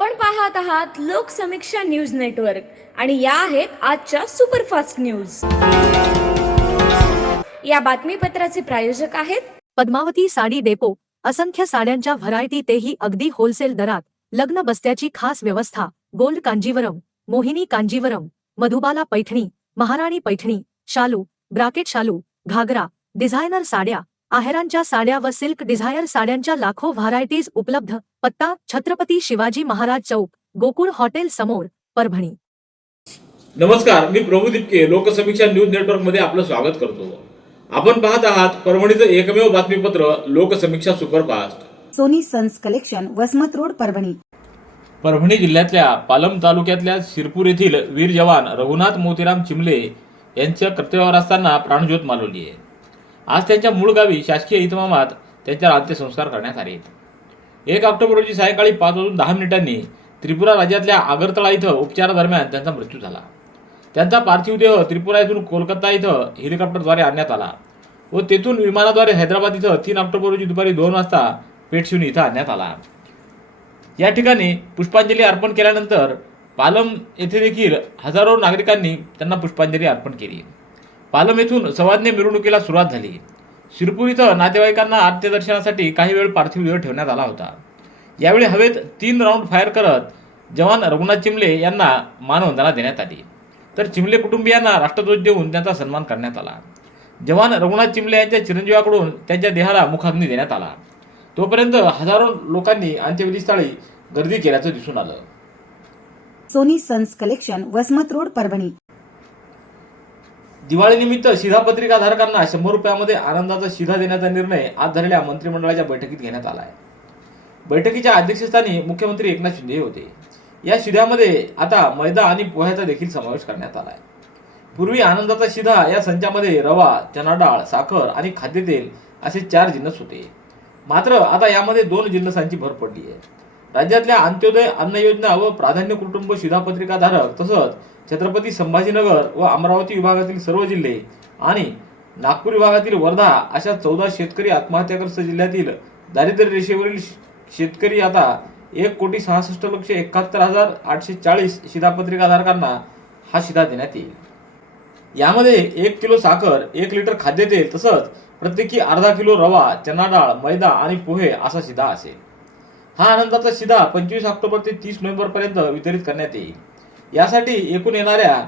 आपण पाहत आहात लोकसमीक्षा न्यूज नेटवर्क आणि या आहेत आजच्या सुपरफास्ट न्यूज। या बातमीपत्राचे प्रायोजक आहेत पद्मावती साडी डेपो। असंख्य साड्यांच्या व्हरायटी, तेही अगदी होलसेल दरात। लग्न बस्त्याची खास व्यवस्था। गोल्ड कांजीवरम, मोहिनी कांजीवरम, मधुबाला पैठणी, महाराणी पैठणी, शालू, ब्राकेट शालू, घागरा, डिझायनर साड्या, आहेरांच्या साड्या व सिल्क डिझायर साड्यांच्या लाखो व्हरायटीज उपलब्ध। पत्ता: छत्रपती शिवाजी महाराज चौक, गोकुळ हॉटेल समोर, परभणी। नमस्कार, मी प्रभू दिपके लोकसमीक्षा न्यूज नेटवर्क मध्ये आपलं स्वागत करतो। आपण पाहत आहात परभणीचं एकमेव बातमीपत्र Loksamiksha superfast. Sony sons collection, Vasmat road, Parbhani. Parbhani जिल्ह्यातल्या पालम तालुक्यातल्या शिरपूर येथील वीर जवान रघुनाथ मोतीराम चिमले यांच्या कर्तव्यावर असताना प्राणज्योत मालवली आहे। आज त्यांच्या मूळ गावी शासकीय इतमामात त्यांच्यावर अंत्यसंस्कार करण्यात आले। 1 ऑक्टोबर रोजी सायंकाळी 5:10 त्रिपुरा राज्यातल्या आगरतळा इथं उपचारादरम्यान त्यांचा मृत्यू झाला। त्यांचा पार्थिव देह त्रिपुरा येथून कोलकाता इथं हेलिकॉप्टरद्वारे आणण्यात आला व तेथून विमानाद्वारे हैदराबाद इथं 3 ऑक्टोबर रोजी दुपारी 2 वाजता पेठशिवनी इथं आणण्यात आला। या ठिकाणी पुष्पांजली अर्पण केल्यानंतर पालम येथे देखील हजारो नागरिकांनी त्यांना पुष्पांजली अर्पण केली। पालम येथून सवाज्ञ मिरवणुकीला सुरुवात झाली। शिरपूर इथं नातेवाईकांना अंत्यदर्शनासाठी काही वेळ पार्थिव देह ठेवण्यात आला होता। यावेळी हवेत 3 राऊंड फायर करत जवान रघुनाथ चिमले यांना मानवंदना देण्यात आली, तर चिमले कुटुंबियांना राष्ट्रध्वज देऊन त्यांचा सन्मान करण्यात आला। जवान रघुनाथ चिमले यांच्या चिरंजीवाकडून त्यांच्या देहाला मुखाग्नी देण्यात आला। तोपर्यंत हजारो लोकांनी अंत्यविधीस्थळी गर्दी केल्याचं दिसून आलं। Sony sons collection, Vasmat road, Parbhani. दिवाळीनिमित्त शिधापत्रिका धारकांना 100 रुपयामध्ये आनंदाचा शिधा देण्याचा निर्णय आज झालेल्या मंत्रिमंडळाच्या बैठकीत घेण्यात आला आहे। बैठकीच्या अध्यक्षस्थानी मुख्यमंत्री एकनाथ शिंदे होते। या शिध्यामध्ये आता मैदा आणि पोह्याचा देखील समावेश करण्यात आला आहे। पूर्वी आनंदाचा शिधा या संचामध्ये रवा, चना डाळ, साखर आणि खाद्यतेल असे 4 जिन्नस होते, मात्र आता यामध्ये 2 जिन्नसांची भर पडली आहे। राज्यातल्या अंत्योदय अन्न योजना व प्राधान्य कुटुंब शिधापत्रिका धारक तसंच छत्रपती संभाजीनगर व अमरावती विभागातील सर्व जिल्हे आणि नागपूर विभागातील वर्धा अशा 14 शेतकरी आत्महत्याग्रस्त जिल्ह्यातील दारिद्र्य रेषेवरील शेतकरी आता 1,66,71,840 शिधापत्रिका धारकांना हा शिधा देण्यात येईल। यामध्ये 1 किलो साखर, 1 लिटर खाद्यतेल तसंच प्रत्येकी अर्धा किलो रवा, चना डाळ, मैदा आणि पोहे असा शिधा असेल। हा आनंदाचा शिधा 25 ऑक्टोबर ते 30 नोव्हेंबर पर्यंत वितरित करण्यात येईल। यासाठी एकूण येणाऱ्या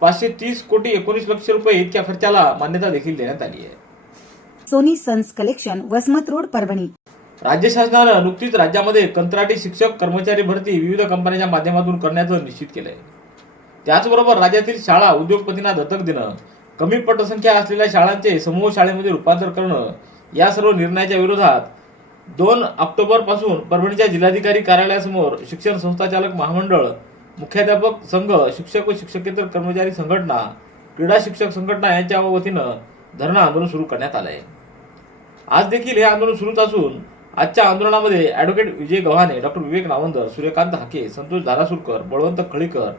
530 कोटी 19 लक्ष रुपये इतक्या खर्चाला मान्यता देखील देण्यात आली आहे। Sony sons collection, Vasmat road, Parbhani. राज्य शासनानं नुकतीच राज्यामध्ये कंत्राटी शिक्षक कर्मचारी भरती विविध कंपन्यांच्या माध्यमातून करण्याचं निश्चित केलंय। त्याचबरोबर राज्यातील शाळा उद्योगपतींना दत्तक देणं, कमी पटसंख्या असलेल्या शाळांचे समूह शाळेमध्ये रूपांतर करणं या सर्व निर्णयाच्या विरोधात 2 ऑक्टोबर पासून परभणीच्या जिल्हाधिकारी कार्यालयासमोर शिक्षण संस्थाचालक महामंडळ, मुख्याध्यापक संघ, शिक्षक व शिक्षकेतर कर्मचारी संघटना, क्रीडा शिक्षक संघटना यांच्या वतीनं धरणं आंदोलन सुरू करण्यात आलंय। आज देखील हे आंदोलन सुरूच असून आजच्या आंदोलनामध्ये ॲडव्होकेट विजय गव्हाणे, डॉक्टर विवेक नावंदर, सूर्यकांत हाके, संतोष धारासुरकर, बळवंत खळीकर,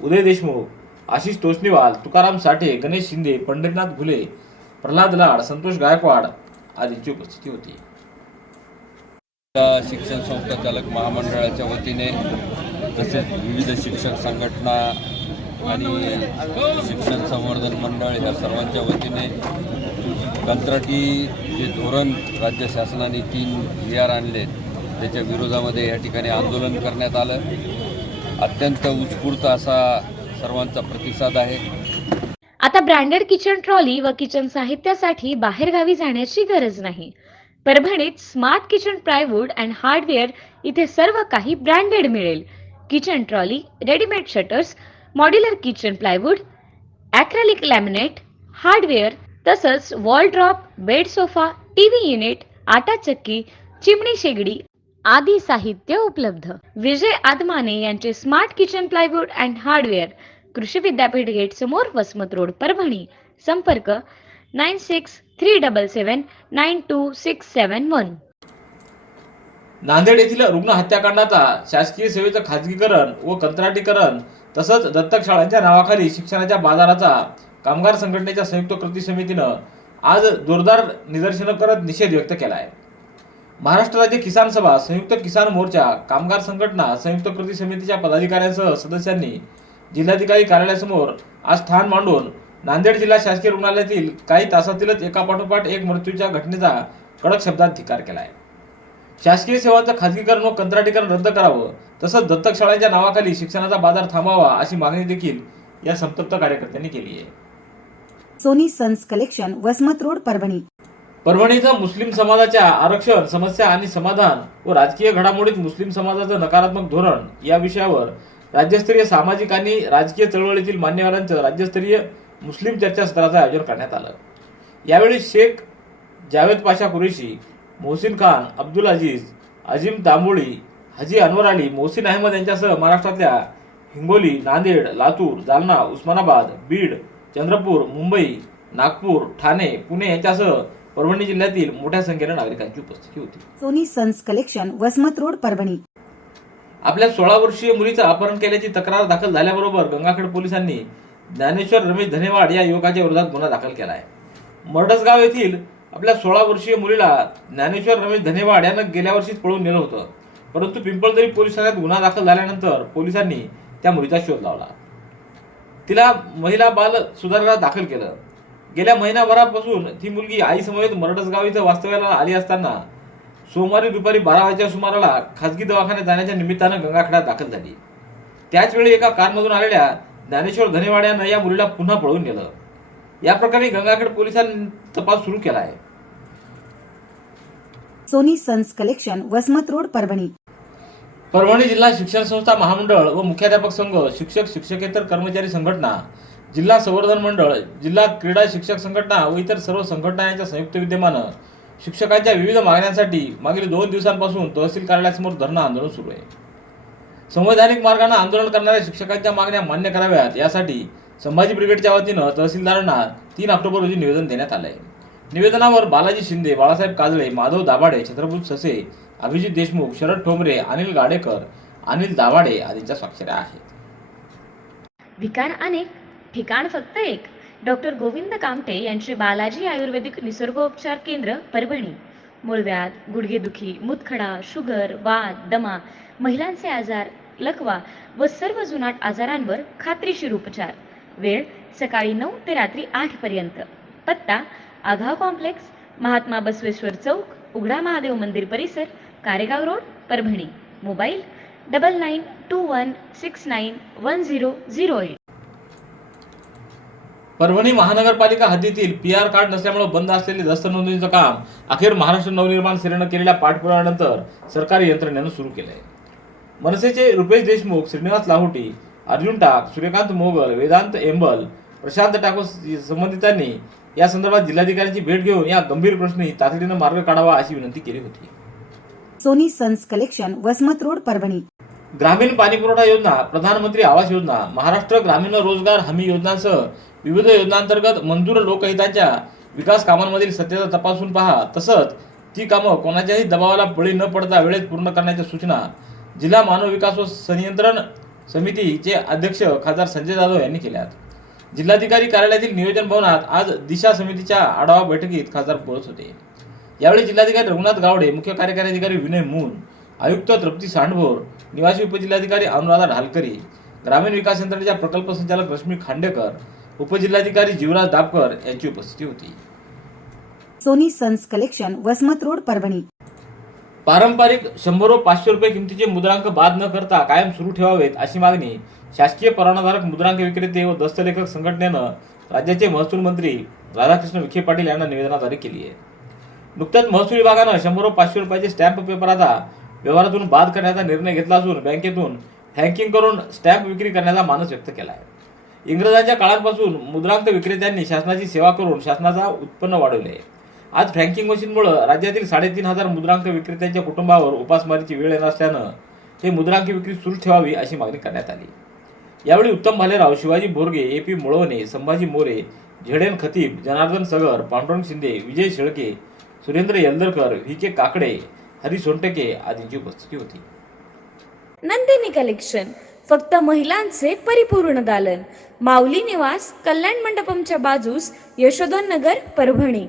उदय देशमुख, आशिष तोष्णीवाल, तुकाराम साठे, गणेश शिंदे, पंढरीनाथ घुले, प्रल्हाद लाड, संतोष गायकवाड आदींची उपस्थिती होती। शिक्षण संस्था चालक महामंडळाच्या वतीने तसेच विविध शिक्षक संघटना आणि शिक्षण संवर्धन मंडळ या सर्वांच्या वतीने कंत्राटी जे धोरण राज्य शासनाने 3 VR आणले त्याच्या विरोधामध्ये या ठिकाणी आंदोलन करण्यात आलं। अत्यंत उत्स्फूर्त असा सर्वांचा प्रतिसाद आहे। आता ब्रँडेड किचन ट्रॉली व किचन साहित्यासाठी बाहेरगावी जाण्याची गरज नाही। परभणीत smart kitchen plywood and hardware इथे सर्व काही ब्रँडेड मिळेल। Kitchen trolley, readymade shutters, modular kitchen plywood, acrylic laminate, hardware तसंच wall drop, bed sofa, TV unit, आटा चक्की, चिमणी शेगडी आदी साहित्य उपलब्ध। विजय आदमाने यांचे smart kitchen plywood and hardware, कृषी विद्यापीठ गेट समोर, वसमत रोड, परभणी। संपर्क 9637792671। नांदेड येथील रुग्ण हत्याकांडाचा शासकीय सेवेचं खाजगीकरण व कंत्राटीकरण तसंच दत्तक शाळांच्या नावाखाली शिक्षणाच्या बाजाराचा कामगार संघटनेच्या संयुक्त कृती समितीनं आज जोरदार निदर्शनं करत निषेध व्यक्त केला आहे। महाराष्ट्र राज्य किसान सभा, संयुक्त किसान मोर्चा, कामगार संघटना, संयुक्त कृती समितीच्या पदाधिकाऱ्यांसह सदस्यांनी जिल्हाधिकारी कार्यालयासमोर आज ठाण मांडून नांदेड जिल्हा शासकीय रुग्णालयातील काही तासातीलच एकापाठोपाठ एक मृत्यूच्या घटनेचा कडक शब्दात धिक्कार केला आहे. शासकीय सेवांचं खाजगीकरण व कंत्राटीकरण रद्द करावं, तसंच दत्तक शाळांच्या नावाखाली शिक्षणाचा बाजार थांबावा अशी मागणी देखील या संतप्त कार्यकर्त्यांनी केली आहे. Sony sons collection, Vasmat road, Parbhani. Parbhani इथं मुस्लिम समाजाच्या आरक्षण समस्या आणि समाधान व राजकीय घडामोडीत मुस्लिम समाजाचं नकारात्मक धोरण या विषयावर राज्यस्तरीय सामाजिक आणि राजकीय चळवळीतील मान्यवरांचं राज्यस्तरीय मुस्लिम चर्चासत्राचं आयोजन करण्यात आलं. यावेळी शेख जावेद पाशा कुरेशी, मोहसिन खान, अब्दुल अजीज, अजीम तांबोळी, हाजी अनवर अली, मोहसिन अहमद यांच्यासह महाराष्ट्रातल्या हिंगोली, नांदेड, लातूर, जालना, उस्मानाबाद, बीड, चंद्रपूर, मुंबई, नागपूर, ठाणे, पुणे यांच्यासह परभणी जिल्ह्यातील मोठ्या संख्येने नागरिकांची उपस्थिती होती. Sony sons collection, Vasmat road, Parbhani. आपल्या 16 वर्षीय मुलीचं अपहरण केल्याची तक्रार दाखल झाल्याबरोबर गंगाखेड पोलिसांनी ज्ञानेश्वर रमेश धनेवाड या युवकाच्या विरोधात गुन्हा दाखल केला आहे. मरडसगाव येथील आपल्या 16 वर्षीय मुलीला ज्ञानेश्वर रमेश धनेवाड यानं गेल्या वर्षीच पळून नेलं होतं, परंतु पिंपळदरी पोलीस ठाण्यात गुन्हा दाखल झाल्यानंतर पोलिसांनी त्या मुलीचा शोध लावला. तिला महिला बाल सुधारगृहात दाखल केलं. गेल्या महिनाभरापासून ती मुलगी आईसमवेत मरडसगाव इथं वास्तव्याला आली असताना सोमवारी दुपारी 12 वाजेच्या सुमाराला खासगी दवाखान्यात जाण्याच्या निमित्तानं गंगाखेडात दाखल झाली. त्याचवेळी एका कारमधून आलेल्या ज्ञानेश्वर धनेवाड यानं या मुलीला पुन्हा पळवून नेलं. या प्रकरणी गंगाखेड पोलिसांनी तपास सुरू केला आहे. Sony sons collection, Vasmat road, Parbhani. Parbhani जिल्हा शिक्षण संस्था महामंडळ व मुख्याध्यापक संघ, शिक्षक शिक्षकेतर कर्मचारी संघटना, जिल्हा संवर्धन मंडळ, जिल्हा क्रीडा शिक्षक संघटना व इतर सर्व संघटना यांच्या संयुक्त विद्यमानं शिक्षकांच्या विविध मागण्यांसाठी मागील 2 दिवसांपासून तहसील कार्यालयासमोर धरणं आंदोलन सुरू आहे. संवैधानिक मार्गाने आंदोलन करणाऱ्या शिक्षकांच्या मागण्या मान्य कराव्यात यासाठी संभाजी ब्रिगेडच्या वतीनं तहसीलदारांना 3 ऑक्टोबर रोजी निवेदन देण्यात आलं आहे. निवेदनावर बालाजी शिंदे, बाळासाहेब काजळे, माधव दाभाडे, छत्रपती ससे, अभिजित देशमुख, शरद ठोंबरे, अनिल गाडेकर, अनिल दाभाडे आदींच्या स्वाक्षऱ्या आहेत. ठिकाण अनेक, ठिकाण फक्त एक. डॉक्टर गोविंद कामटे यांचे बालाजी आयुर्वेदिक निसर्गोपचार केंद्र, परभणी. मूळव्याध, गुडघेदुखी, मुतखडा, शुगर, वात, दमा, महिलांचे आजार, लकवा व सर्व जुनाट आजारांवर खात्रीशीर उपचार. वेळ सकाळी 9 ते रात्री 8 पर्यंत. पत्ता आघाव कॉम्प्लेक्स, महात्मा बसवेश्वर चौक, उघडा महादेव मंदिर परिसर, कारेगाव रोड, परभणी. मोबाईल 9921691008. परभणी महानगरपालिका हद्दीतील PR कार्ड नसल्यामुळे बंद असलेले दस्त नोंदणीचं काम अखेर महाराष्ट्र नवनिर्माण सेनेनं केलेल्या पाठपुराव्यानंतर सरकारी यंत्रणेनं सुरू केलं आहे. मनसेचे रुपेश देशमुख, श्रीनिवास लाहोटी, अर्जुन टाक, सूर्यकांत मोगल, वेदांत एंबल, प्रशांत ठाकूर संबंधितांनी या संदर्भात जिल्हाधिकाऱ्यांची भेट घेऊन या गंभीर प्रश्नी तातडीनं मार्ग काढावा अशी विनंती केली होती. Sony sons collection, Vasmat road, Parbhani. ग्रामीण पाणीपुरवठा योजना, प्रधानमंत्री आवास योजना, महाराष्ट्र ग्रामीण रोजगार हमी योजनांसह विविध योजनांतर्गत मंजूर लोकहितांच्या विकास कामांमधील सत्यता तपासून पहा, तसंच ती कामं कोणाच्याही दबावाला बळी न पडता वेळेत पूर्ण करण्याच्या सूचना जिल्हा मानव विकास व संनियंत्रण समितीचे अध्यक्ष खासदार संजय जाधव यांनी केल्यात. जिल्हाधिकारी कार्यालयातील नियोजन भवनात आज दिशा समितीच्या आढावा बैठकीत खासदार बोलत होते. यावेळी जिल्हाधिकारी रघुनाथ गावडे, मुख्य कार्यकारी अधिकारी विनय मून, आयुक्त तृप्ती सांडभोर, निवासी उपजिल्हाधिकारी अनुराधा ढालकरी, ग्रामीण विकास यंत्रणेच्या प्रकल्प संचालक रश्मी खांडेकर, उपजिल्हाधिकारी जीवराज दापकर यांची उपस्थिती होती. Sony sons collection, Vasmat road, Parbhani. पारंपरिक 100 व 500 रुपये किमतीचे मुद्रांक बाद न करता कायम सुरू ठेवावेत अशी मागणी शासकीय परवानाधारक मुद्रांक विक्रेते व दस्तलेखक संघटनेनं राज्याचे महसूल मंत्री राधाकृष्ण विखे पाटील यांना निवेदनाद्वारे केली आहे. नुकत्याच महसूल विभागानं 100 व 500 रुपयाचे स्टॅम्प पेपर आता व्यवहारातून बाद करण्याचा निर्णय घेतला असून बँकेतून हँकिंग करून स्टॅम्प विक्री करण्याचा मानस व्यक्त केला आहे. इंग्रजांच्या काळापासून मुद्रांक विक्रेत्यांनी शासनाची सेवा करून शासनाचा उत्पन्न वाढवले आहे. आज फ्रँकिंग मशीनमुळे राज्यातील 3,500 मुद्रांक विक्रेत्यांच्या कुटुंबावर उपासमारीची वेळ येणार असल्यानं हे मुद्रांक विक्री सुरू ठेवावी अशी मागणी करण्यात आली. यावेळी उत्तम भालेराव, शिवाजी बोरगे, AP मुळवणे, संभाजी मोरे, झेडेन खतीब, जनार्दन सगर, पांडुरंग शिंदे, विजय शेळके, सुरेंद्र यलदरकर, VK काकडे, हरी सोनटके आदींची उपस्थिती होती. नंदिनी कलेक्शन, फक्त महिलांचे परिपूर्ण दालन. माऊली निवास, कल्याण मंडपमच्या बाजूस, यशोधन नगर, परभणी.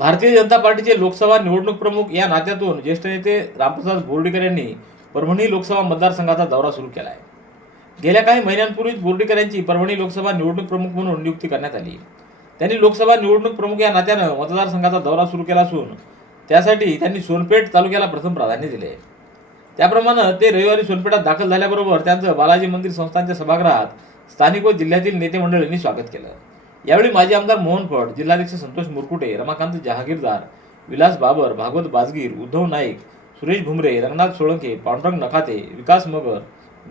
भारतीय जनता पार्टीचे लोकसभा निवडणूक प्रमुख या नात्यातून ज्येष्ठ नेते रामप्रसाद बोर्डीकर यांनी परभणी लोकसभा मतदारसंघाचा दौरा सुरू केला आहे. गेल्या काही महिन्यांपूर्वीच बोर्डीकर यांची परभणी लोकसभा निवडणूक प्रमुख म्हणून नियुक्ती करण्यात आली. त्यांनी लोकसभा निवडणूक प्रमुख या नात्यानं मतदारसंघाचा दौरा सुरू केला असून त्यासाठी त्यांनी सोनपेठ तालुक्याला प्रथम प्राधान्य दिले. त्याप्रमाणे ते रविवारी सोनपेठात दाखल झाल्याबरोबर त्यांचं बालाजी मंदिर संस्थानच्या सभागृहात स्थानिक व जिल्ह्यातील नेते मंडळींनी स्वागत केलं. यावेळी माजी आमदार मोहन फड, जिल्हाध्यक्ष संतोष मुरकुटे, रमाकांत जहागीरदार, विलास बाबर, भागवत बाजगीर, उद्धव नाईक, सुरेश भुमरे, रंगनाथ सोळंके, पांडुरंग नखाते, विकास मगर,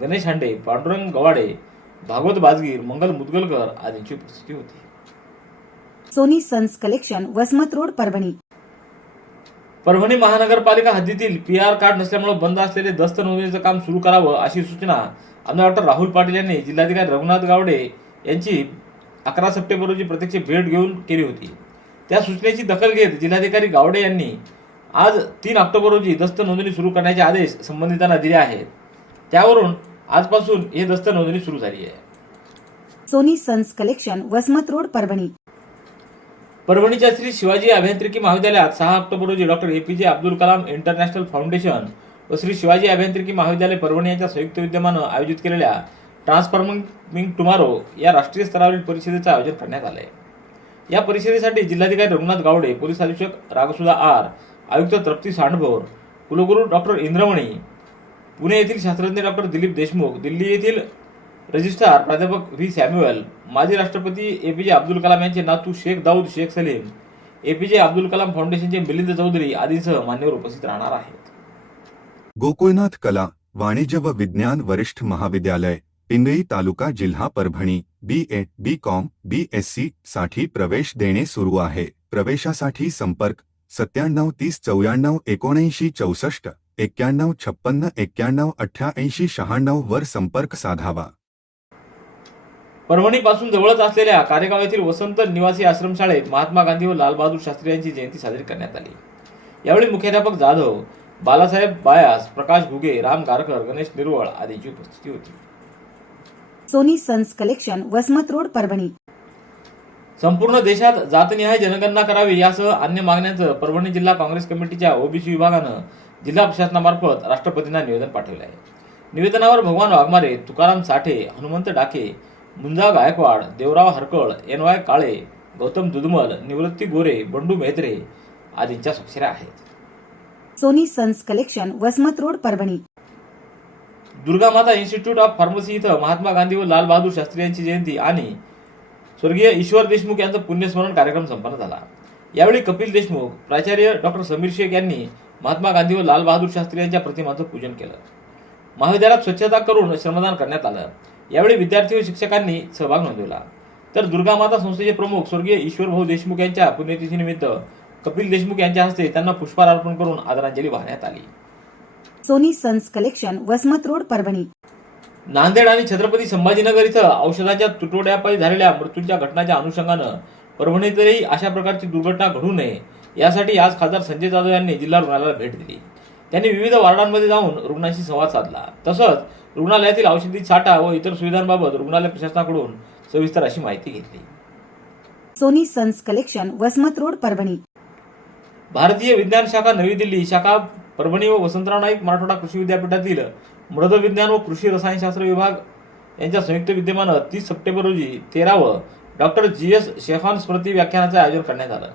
गणेश हांडे, पांडुरंग गवाडे, भागवत बाजगीर, मंगल मुदगलकर आदींची उपस्थिती होती. Sony sons collection, Vasmat road, Parbhani. Parbhani महानगरपालिका हद्दीतील PR कार्ड नसल्यामुळे बंद असलेले दस्त नोंदणीचं काम सुरू करावं अशी सूचना आमदार डॉक्टर राहुल पाटील यांनी जिल्हाधिकारी रघुनाथ गावडे यांची 11 सप्टेंबर रोजी प्रत्यक्ष भेट घेऊन केली होती. त्या सूचनेची दखल घेत जिल्हाधिकारी गावडे यांनी आज 3 ऑक्टोबर रोजी दस्त नोंदणी सुरू करण्याचे आदेश संबंधितांना दिले आहेत. त्यावरून आजपासून हे दस्त नोंदणी सुरू झाली आहे. Sony sons collection, Vasmat road, Parbhani. परभणीच्या श्री शिवाजी अभियांत्रिकी महाविद्यालयात 6 ऑक्टोबर रोजी doctor APJ Abdul Kalam international foundation व श्री शिवाजी अभियांत्रिकी महाविद्यालय परभणी यांच्या संयुक्त विद्यमानं आयोजित केलेल्या ट्रान्सफॉर्मिंग टुमारो या राष्ट्रीय स्तरावरील परिषदेचं आयोजन करण्यात आलं आहे. या परिषदेसाठी जिल्हाधिकारी रघुनाथ गावडे, पोलीस अधीक्षक रागसुधा R, आयुक्त तृप्ती सांडभोर, कुलगुरू डॉक्टर इंद्रमणी, पुणे येथील शास्त्रज्ञ डॉक्टर दिलीप देशमुख, दिल्ली येथील रजिस्ट्रार प्राध्यापक V. सॅम्युअल, माजी राष्ट्रपती APJ अब्दुल कलाम यांचे नातू शेख दाऊद शेख सलीम, APJ अब्दुल कलाम फाउंडेशनचे मिलिंद चौधरी आदींसह मान्यवर उपस्थित राहणार आहेत. गोकुळनाथ कला वाणिज्य व विज्ञान वरिष्ठ महाविद्यालय, पिंगळी तालुका, जिल्हा परभणी. BA, BCom, BSc साठी प्रवेश देणे सुरू आहे. प्रवेशासाठी संपर्क 97 30 94 79 64 91 56 91 88 96 वर संपर्क साधावा. परभणीपासून जवळच असलेल्या कारेगाव येथील वसंत निवासी आश्रमशाळेत महात्मा गांधी व लालबहादूर शास्त्री यांची जयंती साजरी करण्यात आली. यावेळी मुख्याध्यापक जाधव, बालासाहेब बायास, प्रकाश घुगे, राम गारकर, गणेश निर्वळ आदींची उपस्थिती होती. Sony sons collection, Vasmat road, Parbhani. संपूर्ण देशात जातनिहाय जनगणना करावी यासह अन्य मागण्यांचं परभणी जिल्हा काँग्रेस कमिटीच्या OBC विभागानं जिल्हा प्रशासनामार्फत राष्ट्रपतींना निवेदन पाठवलं आहे. निवेदनावर भगवान वाघमारे, तुकाराम साठे, हनुमंत डाके, मुंजा गायकवाड, देवराव हरकळ, NY काळे, गौतम दुधमल, निवृत्ती गोरे, बंडू मेहत्रे आदींच्या स्वाक्षऱ्या आहेत. Soni sons collection, Vasmat road, Parbhani. Durgamata institute of pharmacy इथं महात्मा गांधी व लाल बहादूर शास्त्री यांची जयंती आणि स्वर्गीय ईश्वर देशमुख यांचा पुण्यस्मरण कार्यक्रम संपन्न झाला. यावेळी कपिल देशमुख, प्राचार्य डॉक्टर समीर शेख यांनी महात्मा गांधी व लाल बहादूर शास्त्री यांच्या प्रतिमांचं पूजन केलं. महाविद्यालयात स्वच्छता करून श्रमदान करण्यात आलं. यावेळी विद्यार्थी व शिक्षकांनी सहभाग नोंदवला. तर दुर्गामाता संस्थेचे प्रमुख स्वर्गीय ईश्वरभाऊ देशमुख यांच्या पुण्यतिथीनिमित्त कपिल देशमुख यांच्या हस्ते त्यांना पुष्पहार अर्पण करून आदरांजली वाहण्यात आली. Soni sons collection, Vasmat road, Parbhani. Nanded आणि छत्रपती संभाजीनगर इथं औषधाच्या तुटवड्यापायी झालेल्या मृत्यूच्या घटनांच्या अनुषंगानं परभणीतही अशा प्रकारची दुर्घटना घडू नये यासाठी आज खासदार संजय जाधव यांनी जिल्हा रुग्णालयाला भेट दिली. त्यांनी विविध वार्डांमध्ये जाऊन रुग्णांशी संवाद साधला. तसंच रुग्णालयातील औषधी साठा व इतर सुविधांबाबत रुग्णालय प्रशासनाकडून सविस्तर अशी माहिती घेतली. Soni sons collection, Vasmat road, Parbhani. भारतीय विज्ञान शाखा नवी दिल्ली शाखा परभणी व वसंतराव नाईक मराठवाडा कृषी विद्यापीठातील मृद विज्ञान व कृषी रसायनशास्त्र विभाग यांच्या संयुक्त विद्यमानं 30 सप्टेंबर रोजी 13वे डॉक्टर GS शेफान स्मृती व्याख्यानाचं आयोजन करण्यात आलं.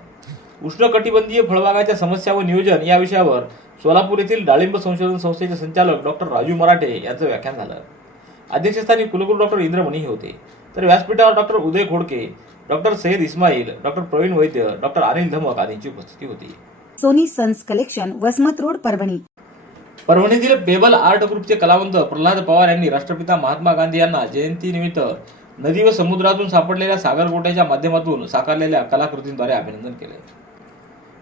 उष्णकटिबंधीय फळबागाच्या समस्या व नियोजन या विषयावर सोलापूर येथील डाळिंब संशोधन संस्थेचे संचालक डॉक्टर राजू मराठे यांचं व्याख्यान झालं. अध्यक्षस्थानी कुलगुरू डॉक्टर इंद्रमणी होते. तर व्यासपीठावर doctor Uday Khodke, doctor Sayyad Ismail, doctor Pravin Vaidya, doctor Anil Dhamak आदींची उपस्थिती होती. Sony sons collection, Vasmat road, Parbhani. परभणीतील बेबल आर्ट ग्रुपचे कलावंत प्रल्हाद पवार यांनी राष्ट्रपिता महात्मा गांधी यांना जयंतीनिमित्त नदी व समुद्रातून सापडलेल्या सागरगोट्याच्या माध्यमातून साकारलेल्या कलाकृतींद्वारे अभिनंदन केले.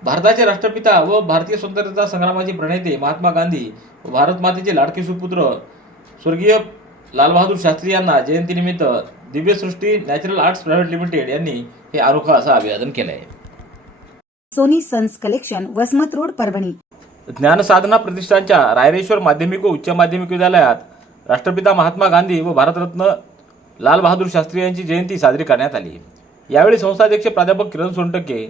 भारताचे राष्ट्रपिता व भारतीय स्वतंत्रता संग्रामाचे प्रणेते महात्मा गांधी व भारत मातेचे लाडके सुपुत्र स्वर्गीय लालबहादूर शास्त्री यांना जयंतीनिमित्त Divyasrushti natural arts private limited यांनी हे अनोखं असं अभिवादन केलं आहे. Sony sons collection, Vasmat road, Parbhani. Dnyansadhana प्रतिष्ठानच्या रायरेश्वर माध्यमिक व उच्च माध्यमिक विद्यालयात राष्ट्रपिता महात्मा गांधी व भारतरत्न लालबहादूर शास्त्री यांची जयंती साजरी करण्यात आली. यावेळी संस्थाध्यक्ष प्राध्यापक किरण सोनटक्के,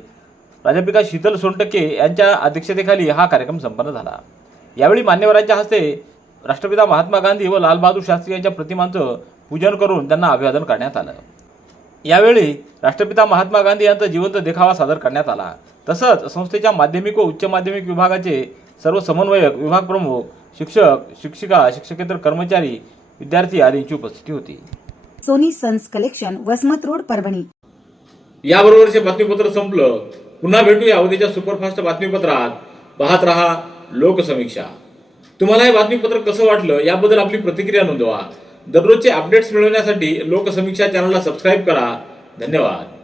प्राध्यापिका शीतल सोनटक्के यांच्या अध्यक्षतेखाली हा कार्यक्रम संपन्न झाला। यावेळी मान्यवरांच्या हस्ते राष्ट्रपिता महात्मा गांधी व लालबहादूर शास्त्री यांच्या प्रतिमांचं पूजन करून त्यांना अभिवादन करण्यात आलं। यावेळी राष्ट्रपिता महात्मा गांधी यांचा जिवंत देखावा सादर करण्यात आला। तसंच संस्थेच्या माध्यमिक व उच्च माध्यमिक विभागाचे सर्व समन्वयक, विभाग प्रमुख, शिक्षक, शिक्षिका, शिक्षकेतर कर्मचारी, विद्यार्थी आदींची उपस्थिती होती। Sony sons collection, Vasmat road, Parbhani. याबरोबरचे बातमीपत्र संपलं। पुन्हा भेटूया उद्याच्या सुपरफास्ट बातमीपत्रात। पाहत रहा लोकसमीक्षा। तुम्हाला हे बातमीपत्र कसं वाटलं याबद्दल आपली प्रतिक्रिया नोंदवा। दररोजचे अपडेट्स मिळवण्यासाठी लोकसमीक्षा चॅनलला सबस्क्राईब करा। धन्यवाद।